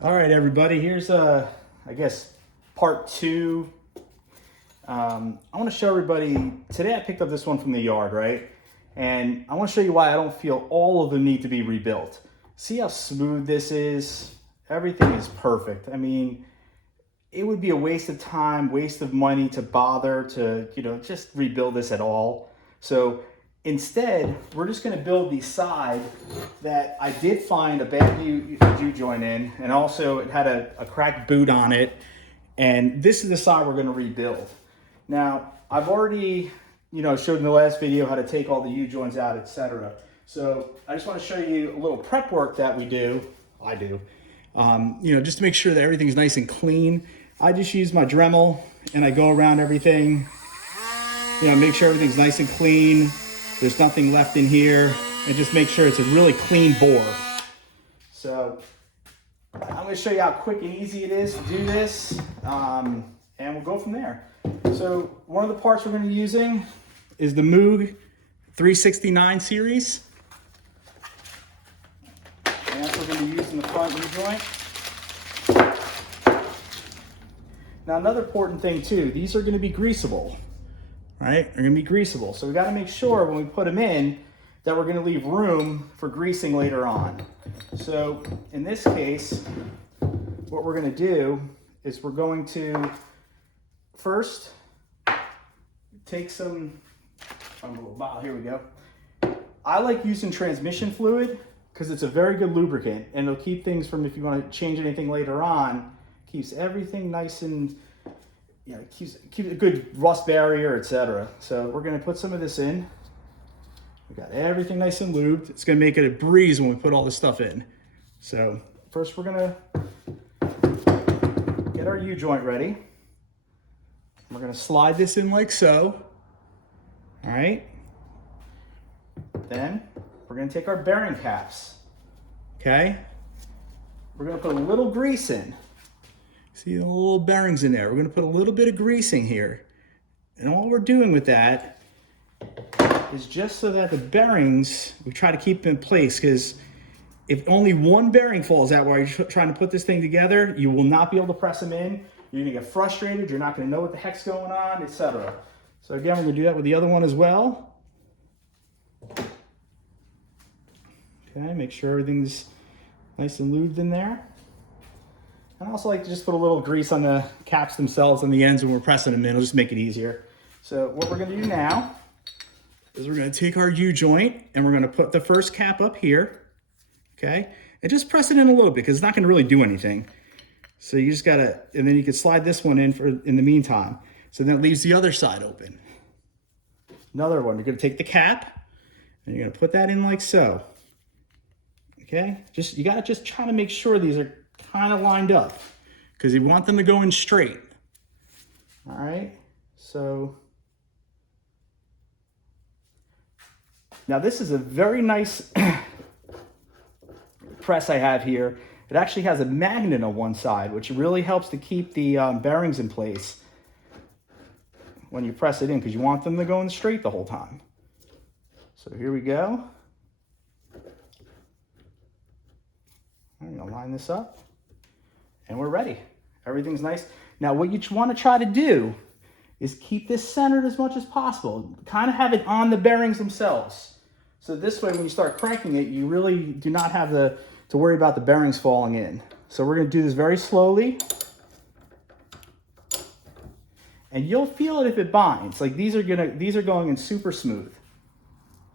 All right, everybody, here's I guess part two. I want to show everybody, today I picked up this one from the yard, right? And I want to show you why I don't feel all of them need to be rebuilt. See how smooth this is? Everything is perfect. I mean, it would be a waste of time, waste of money to bother to, just rebuild this at all. So instead, we're just going to build the side that I did find a bad U-joint in, and also it had a cracked boot on it. And this is the side we're going to rebuild. Now, I've already, showed in the last video how to take all the U-joints out, etc. So I just want to show you a little prep work that we do. I do. Just to make sure that everything's nice and clean. I just use my Dremel and I go around everything, make sure everything's nice and clean. There's nothing left in here, and just make sure it's a really clean bore. So I'm going to show you how quick and easy it is to do this, and we'll go from there. So one of the parts we're going to be using is the Moog 369 series. And that's what we're going to use in the front U-joint. Now another important thing too, these are going to be greasable, right? They're going to be greasable. So we got to make sure when we put them in that we're going to leave room for greasing later on. So in this case, what we're going to do is we're going to first take some, here we go. I like using transmission fluid because it's a very good lubricant and it'll keep things from, if you want to change anything later on, keeps everything nice and, keeps a good rust barrier, etc. So we're going to put some of this in. We got everything nice and lubed. It's going to make it a breeze when we put all this stuff in. So first we're going to get our U-joint ready. We're going to slide this in like so. All right. Then we're going to take our bearing caps. Okay. We're going to put a little grease in. See the little bearings in there. We're going to put a little bit of greasing here. And all we're doing with that is just so that the bearings, we try to keep them in place, because if only one bearing falls out while you're trying to put this thing together, you will not be able to press them in. You're going to get frustrated. You're not going to know what the heck's going on, etc. So again, we're going to do that with the other one as well. Okay, make sure everything's nice and lubed in there. I also like to just put a little grease on the caps themselves on the ends when we're pressing them in. It'll just make it easier. So what we're going to do now is we're going to take our U-joint and we're going to put the first cap up here. Okay, and just press it in a little bit because it's not going to really do anything. So you just got to, and then you can slide this one in in the meantime. So then it leaves the other side open. Another one, you're going to take the cap and you're going to put that in like so. Okay, you got to just try to make sure these are kind of lined up because you want them to go in straight. All right, so now this is a very nice press I have here. It actually has a magnet on one side, which really helps to keep the bearings in place when you press it in, because you want them to go in straight the whole time. So here we go. I'm going to line this up. And we're ready. Everything's nice. Now what you want to try to do is keep this centered as much as possible. Kind of have it on the bearings themselves. So this way when you start cranking it, you really do not have to worry about the bearings falling in. So we're going to do this very slowly. And you'll feel it if it binds. Like these are going in super smooth.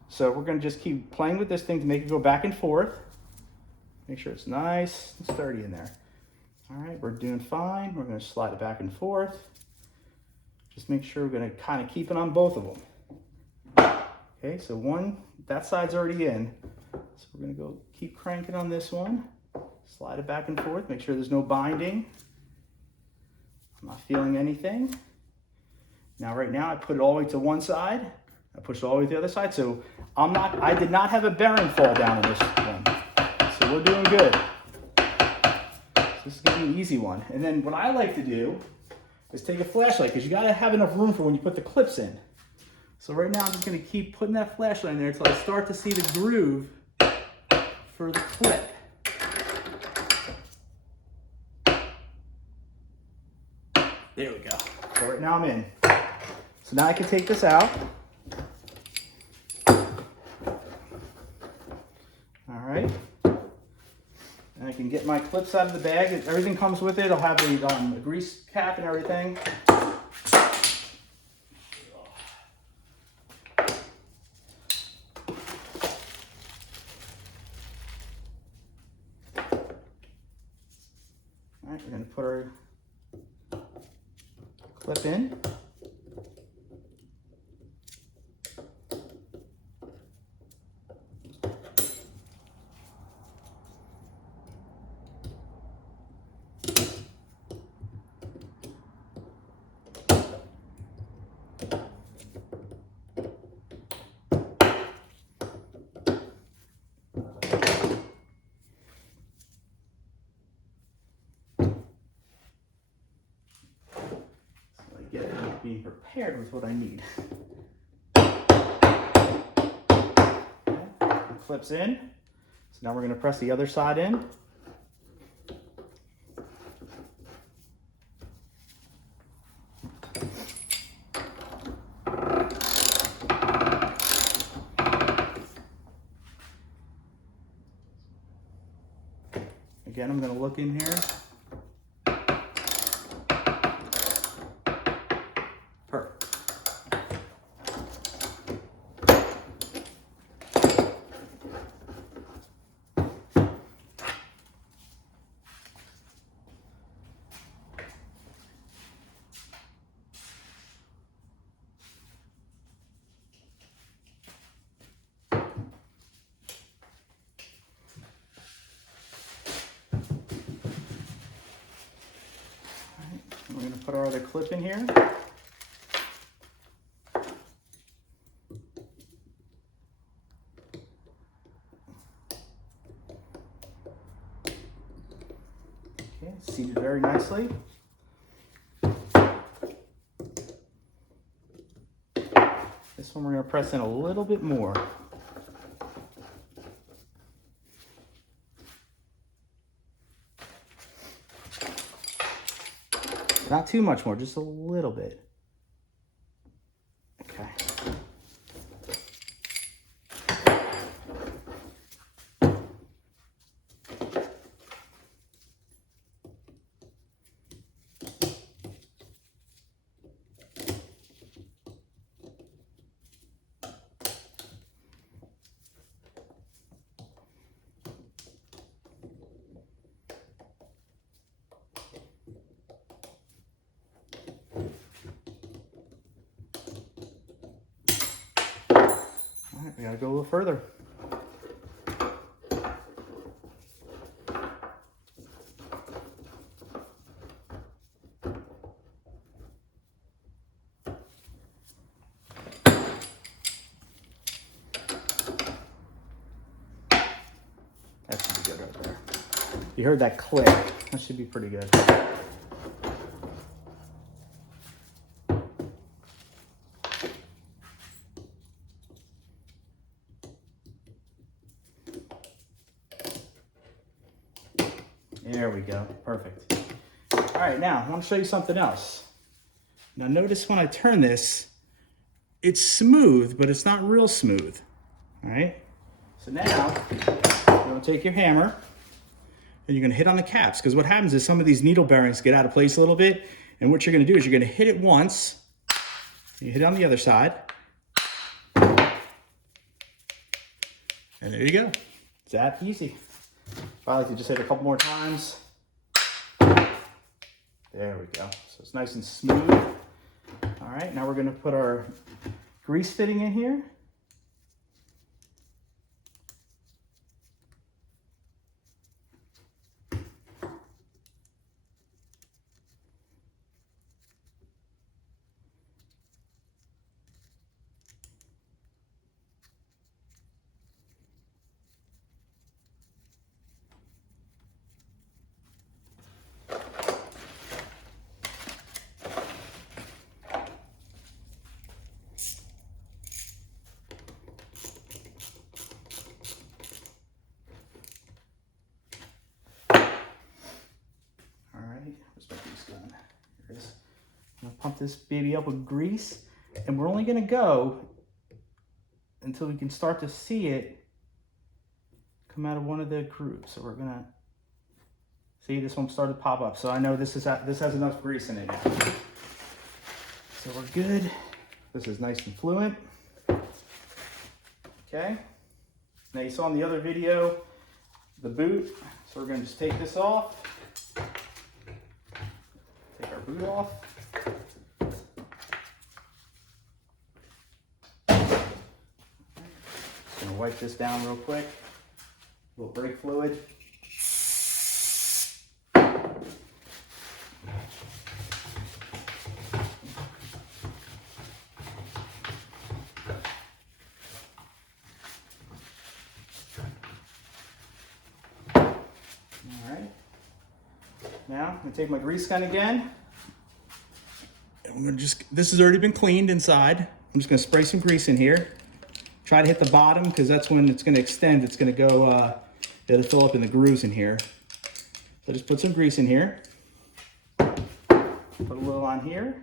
So we're going to just keep playing with this thing to make it go back and forth. Make sure it's nice and sturdy in there. All right, we're doing fine. We're going to slide it back and forth. Just make sure we're going to kind of keep it on both of them. Okay, so that side's already in. So we're going to go keep cranking on this one. Slide it back and forth. Make sure there's no binding. I'm not feeling anything. Now, right now, I put it all the way to one side. I push it all the way to the other side. So I did not have a bearing fall down on this one. So we're doing good. This is going to be an easy one. And then what I like to do is take a flashlight, because you got to have enough room for when you put the clips in. So right now I'm just going to keep putting that flashlight in there until I start to see the groove for the clip. There we go. So right now I'm in. So now I can take this out. All right. And I can get my clips out of the bag. Everything comes with it. I'll have the grease cap and everything. All right, we're going to put our clip in. Being prepared with what I need. Okay, clips in. So now we're going to press the other side in. Again, I'm going to look in here. Perfect. We're going to put our other clip in here. Okay, seated very nicely. This one we're going to press in a little bit more. Not too much more, just a little bit. Okay. All right, we gotta go a little further. That should be good right there. You heard that click. That should be pretty good. There we go. Perfect. All right, now I want to show you something else. Now notice when I turn this, it's smooth, but it's not real smooth. All right. So now you're going to take your hammer and you're going to hit on the caps, because what happens is some of these needle bearings get out of place a little bit, and what you're going to do is you're going to hit it once, you hit it on the other side, and there you go. It's that easy. If I like to just hit it a couple more times. There we go. So it's nice and smooth. All right, now we're going to put our grease fitting in here. Where's my grease gun? Here it is. I'm gonna pump this baby up with grease, and we're only gonna go until we can start to see it come out of one of the grooves. So we're gonna see this one start to pop up. So I know this has enough grease in it now. So we're good. This is nice and fluent. Okay. Now you saw in the other video the boot. So we're gonna just take this off. Take our boot off. Just gonna wipe this down real quick. A little brake fluid. Now, I'm gonna take my grease gun again. And I'm gonna this has already been cleaned inside. I'm just gonna spray some grease in here. Try to hit the bottom because that's when it's gonna extend. It's gonna go, it'll fill up in the grooves in here. So just put some grease in here. Put a little on here.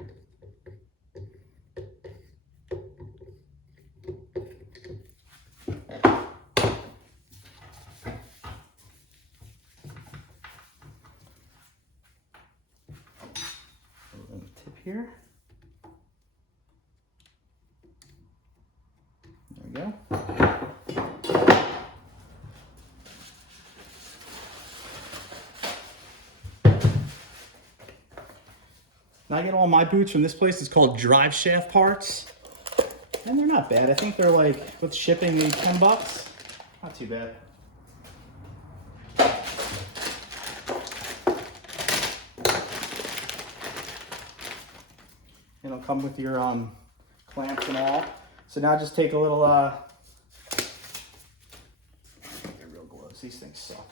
Here. There we go. Now I get all my boots from this place. It's called Drive Shaft Parts. And they're not bad. I think they're like, with shipping, maybe $10. Not too bad. It'll come with your clamps and all. So now just take a little, get real gloves. These things suck.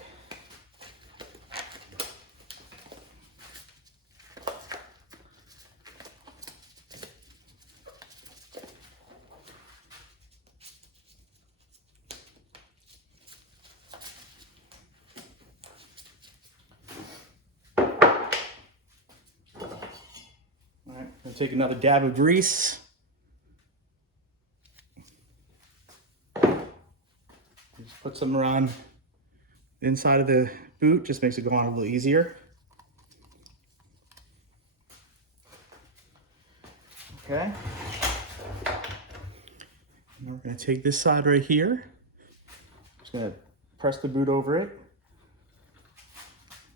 I'll take another dab of grease. Just put some around the inside of the boot, just makes it go on a little easier. Okay. And we're gonna take this side right here. Just gonna press the boot over it.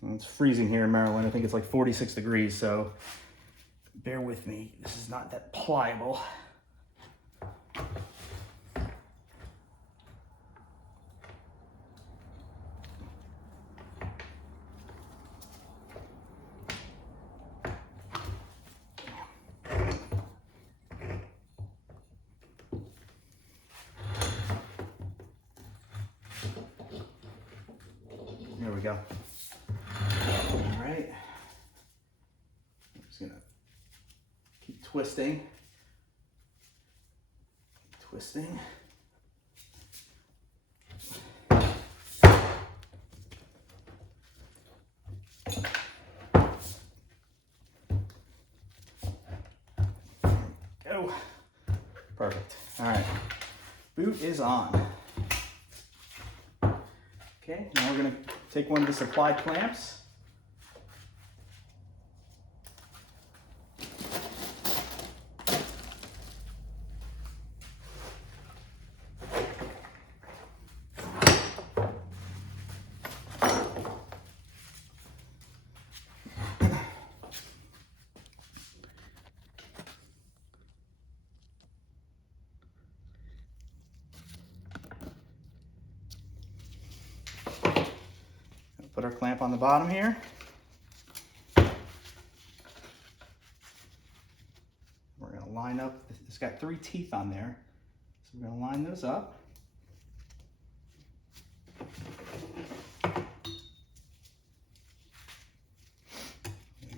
Well, it's freezing here in Maryland. I think it's like 46 degrees, so bear with me, this is not that pliable. There we go. All right. I'm just gonna keep twisting. Twisting. Go. Perfect. All right. Boot is on. Okay, now we're gonna take one of the supply clamps. Put our clamp on the bottom here. We're going to line up, it's got 3 teeth on there, so we're going to line those up. Go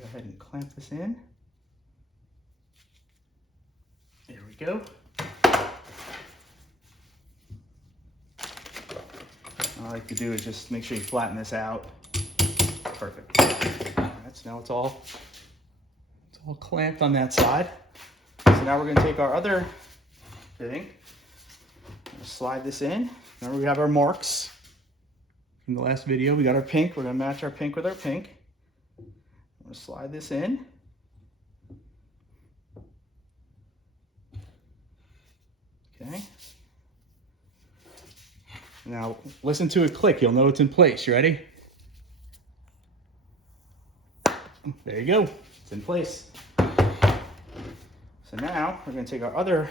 ahead and clamp this in. There we go. All I like to do is just make sure you flatten this out. Perfect. All right, so now it's all all clamped on that side. So now we're gonna take our other fitting, slide this in. Remember, we have our marks from the last video. We got our pink. We're gonna match our pink with our pink. I'm gonna slide this in. Okay. Now listen to it click. You'll know it's in place. You ready? There you go. It's in place. So now we're going to take our other.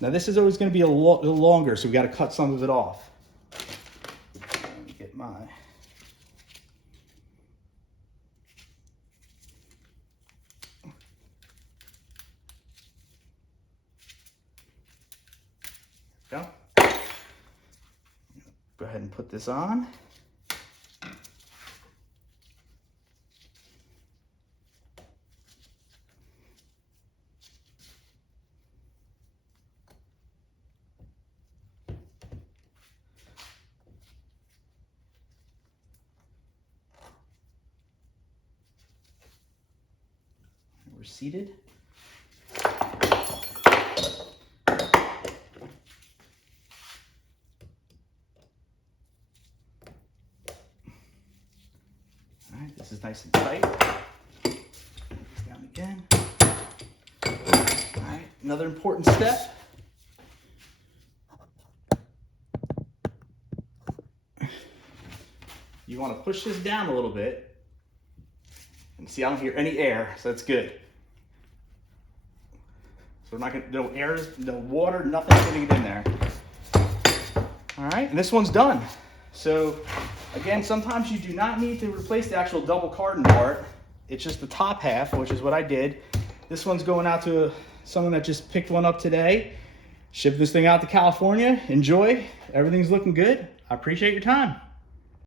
Now this is always going to be a little longer, so we got to cut some of it off. Let me get my. There we go. Go ahead and put this on. We're seated. All right, this is nice and tight. Put this down again. All right, another important step. You want to push this down a little bit. And see, I don't hear any air, so that's good. So we're not gonna, no air, no water, nothing's gonna get in there. All right, and this one's done. So again, sometimes you do not need to replace the actual double cardan part. It's just the top half, which is what I did. This one's going out to someone that just picked one up today. Ship this thing out to California. Enjoy. Everything's looking good. I appreciate your time.